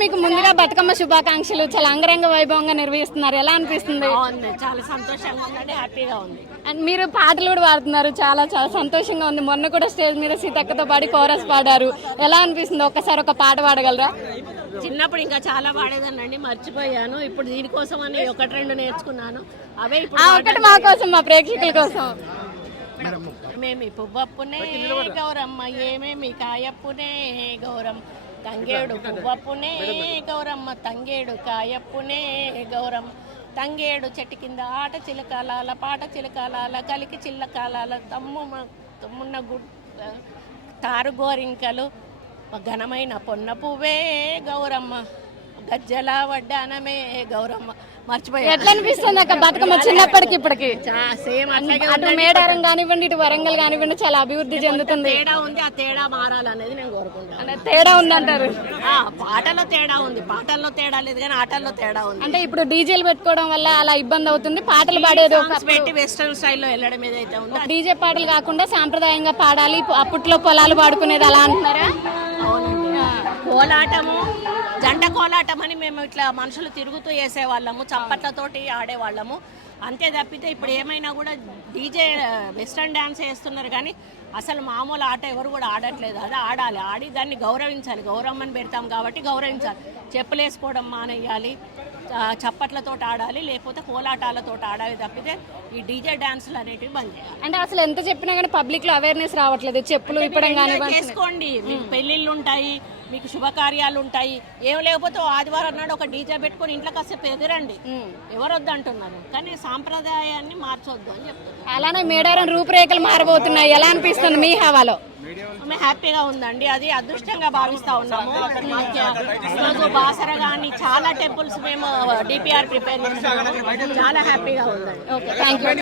మీకు ముందుగా బతుకమ్మ శుభాకాంక్షలు చాలా అంగరంగ వైభవంగా నిర్వహిస్తున్నారు. ఎలా అనిపిస్తుంది? బాగుంది. చాలా సంతోషంగా ఉందండి. హ్యాపీగా ఉంది. అండ్ మీరు పాటలు కూడా పాడుతున్నారు. చాలా చాలా సంతోషంగా ఉంది. మొన్న కూడా స్టేజ్ మీద సీతక్కతో పాడి కోరస్ పాడారు. ఎలా అనిపిస్తుంది? ఒక్కసారి ఒక పాట పాడగలరా? చిన్నప్పుడు ఇంకా చాలా పాడేదానండి మర్చిపోయాను. ఇప్పుడు దీనికోసం అని ఒకటి రెండు నేర్చుకున్నాను. అవే ఆ ఒక్కటి మా కోసం మా ప్రేక్షకుల కోసం. మేమి పువ్వప్పునే గౌరమ్మ ఏమేమి కాయప్పునే గౌరమ్మ. తంగేడు పువ్వప్పునే గౌరమ్మ తంగేడు కాయప్పునే గౌరమ్మ. తంగేడు చెట్టు కింద ఆట చిలకాలాల పాట చిలకాలాల కలికి చిల్లకాలాల తమ్ము తమ్మున్న గుడ్ తారు గోరింకలు ఘనమైన పొన్న పువ్వే గౌరమ్మ. గజ్జల వడ్డానమే గౌరమ్మ. మర్చిపోయా ఎట్లా అనిపిస్తుంది అక్క? బతుకమ్మ చిన్నప్పటికి ఇప్పటికి? సేమ్ అటు మేడారం కానివ్వండి ఇటు వరంగల్ కానివ్వండి చాలా అభివృద్ధి చెందుతుంది. తేడా ఉంది ఆ తేడా మారాలనేది నేను కోరుకుంటాను. తేడా ఉందంటారు. ఆ, పాటలో తేడా ఉంది. పాటల్లో తేడా లేదు కానీ ఆటల్లో తేడా ఉంది. అంటే ఇప్పుడు డీజేలు పెట్టుకోవడం వల్ల అలా ఇబ్బంది అవుతుంది. పాటలు పాడేది ఒక పెట్టి వెస్ట్రన్ స్టైల్లో వెళ్ళడం ఏదైతే ఉందో డీజే పాటలు కాకుండా సాంప్రదాయంగా పాడాలి. అప్పట్లో పొలాలు పాడుకునేది అలా అంటున్నారా? కోలాటము జంట కోలాటం అని మేము ఇట్లా మనుషులు తిరుగుతూ వేసేవాళ్ళము చప్పట్లతోటి ఆడేవాళ్ళము. అంతే తప్పితే ఇప్పుడు ఏమైనా కూడా డీజే వెస్ట్రన్ డ్యాన్స్ వేస్తున్నారు కానీ అసలు మామూలు ఆట ఎవరు కూడా ఆడట్లేదు. అది ఆడాలి. ఆడి దాన్ని గౌరవించాలి. గౌరమ్మని పెడతాం కాబట్టి గౌరవించాలి. చెప్పులు వేసుకోవడం మానేయాలి. చప్పట్లతో ఆడాలి. లేకపోతే కోలాటాలతో ఆడాలి తప్పితే ఈ డీజే డాన్సులు అనేటివి బంద్ చేయాలి. అంటే అసలు ఎంత చెప్పినా కానీ పబ్లిక్లో అవేర్నెస్ రావట్లేదు. చెప్పులు ఇప్పడం కానివ్వండి. చేసుకోండి. పెళ్ళిళ్ళు ఉంటాయి. మీకు శుభకార్యాలు ఉంటాయి. ఏం లేకపోతే ఆదివారం నాడు ఒక డీజే పెట్టుకొని ఇంట్లో కాసేపు ఎదురండి. ఎవరు వద్దంటున్నారు కానీ సాంప్రదాయాన్ని మార్చొద్దు అని చెప్తున్నారు. అలానే మేడారం రూపురేఖలు మారబోతున్నాయి. ఎలా అనిపిస్తుంది మీ హవాలో? హ్యాపీగా ఉందండి. అది అదృష్టంగా భావిస్తా ఉన్నాము. ఈరోజు బాసర కానీ చాలా టెంపుల్స్ మేము డిపిఆర్ ప్రిపేర్ చేస్తున్నాము. చాలా హ్యాపీగా ఉందండి. Okay thank you